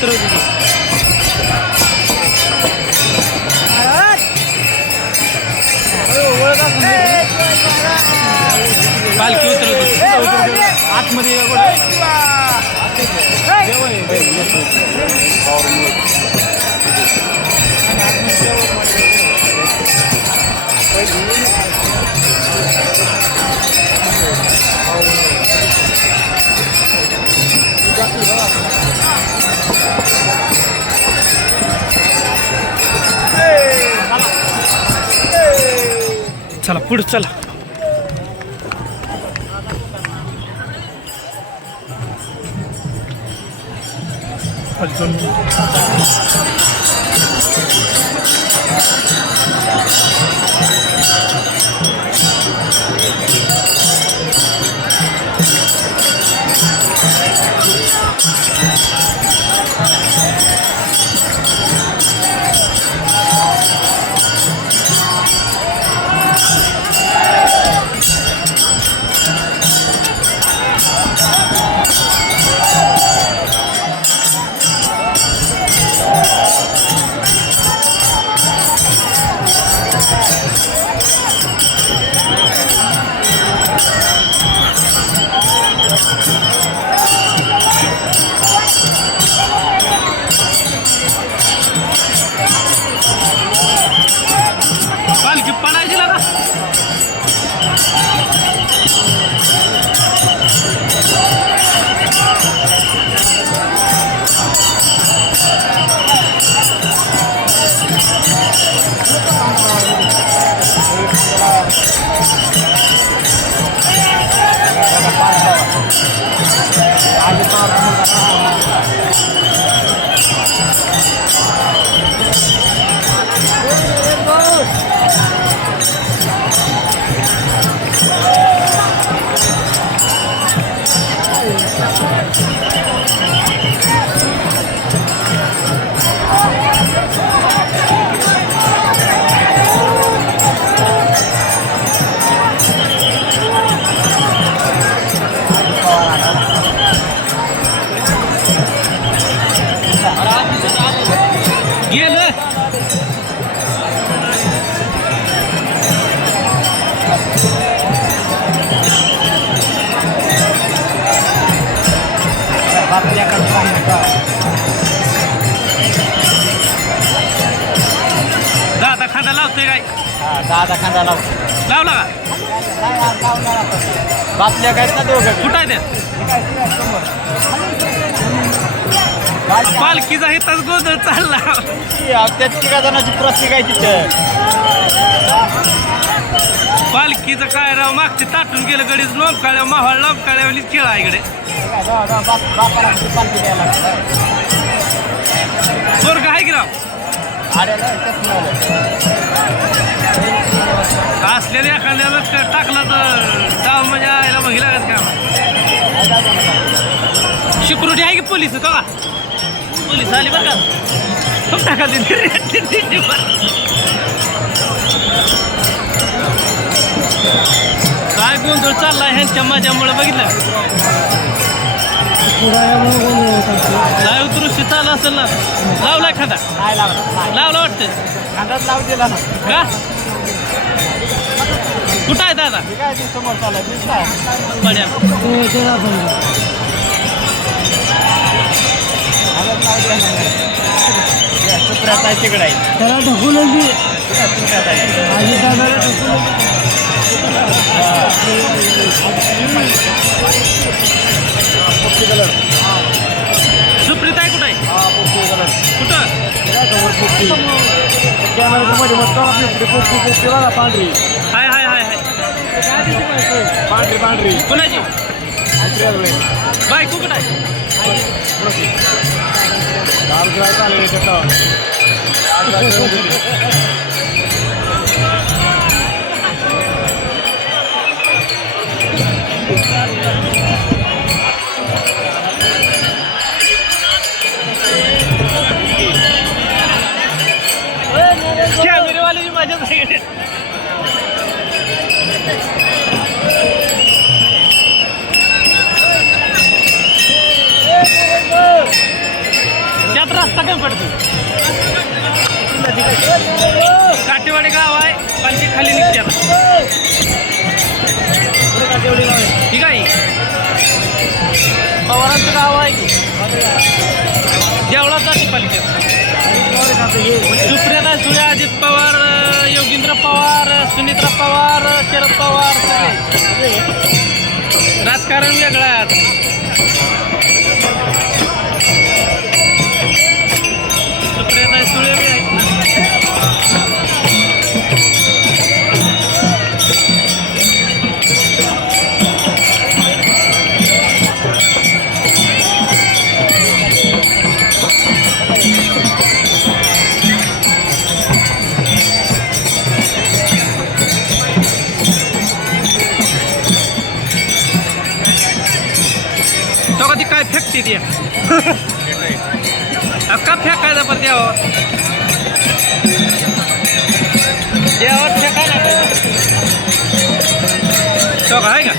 उतरवते ती. पालखी उतरवते आतमध्ये ये पुढे चला. अजून दादा खांदा लाव लावला का? बापल्या काय ना दोघं. कुठं आहे ते? पालखीचा हिताच गोंधळ चालला. त्या तिघा जणांची प्रत्येक आहे तिथं. पालखीचं काय राव? मागचे ताटून गेलं गडीच लोंबकाळ्या माहोळ लोंबकाळ्यावालीच खेळ आहे इकडे. बापाला पालखी द्यायला स्वर्ग आहे की राव? असलेल्या एखाद्याला टाकलं टाकला तर डाव म्हणजे यायला बघितला का? सिक्युरिटी आहे की पोलीस? का पोलीस आली बरं का? टाका काय गोंधळ चाललाय ह्यांच्या माझ्यामुळे बघितलं? लाईव्ह दृश्य चालू असेल ना. लावलाय खादा नाही लावला. लावला वाटतं? खांदाच लावू दिला ना. का? कुठं आहे दादा? ठीक आहे ती समोर चालला बड्या सुप्रियात आहे. तिकडे आहे. त्याला सुप्रियात आहे पांढरी. हाय हाय हाय हाय. पांढरी पांढरी. कुणाची? बायको कुठं आहे पालखी खाली निघते ठीक आहे? पवारांचं गाव आहे की? देवळात जाते पालिकेत. सुप्रिया सुया अजित पवार योगेंद्र पवार सुनित्रा पवार शरद पवार सगळे. राजकारण वेगळं आहे काय फेकते ते? का फेकायचा पण देवावर देवावर फेकायला. तो आहे का?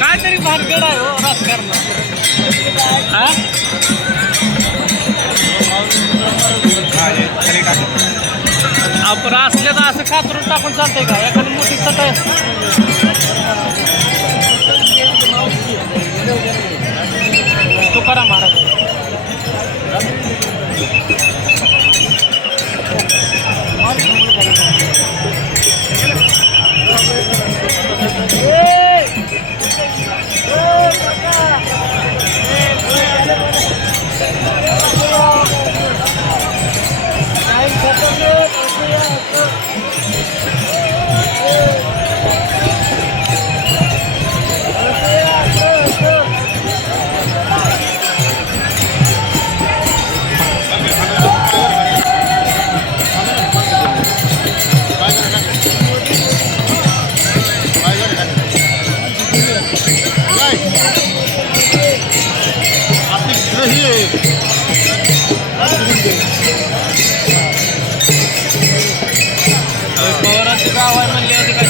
काहीतरी भानगड आहे हो राजकारण हा? आपण असल्या तर असं कातरून टाकून चालतंय का? एखादी मोठी सट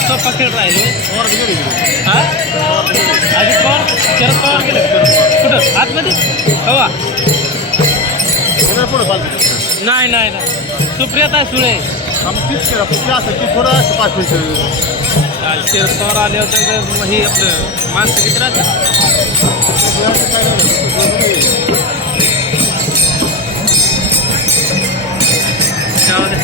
सोपा खेळ राहिले हा अजित पवार शरद पवार गेले कुठं आतमध्ये हवा नाही नाही नाही सुप्रियाता सुळे शरद पवार आले होते तर मग हे आपलं माणसं किती राहतात? त्यामध्ये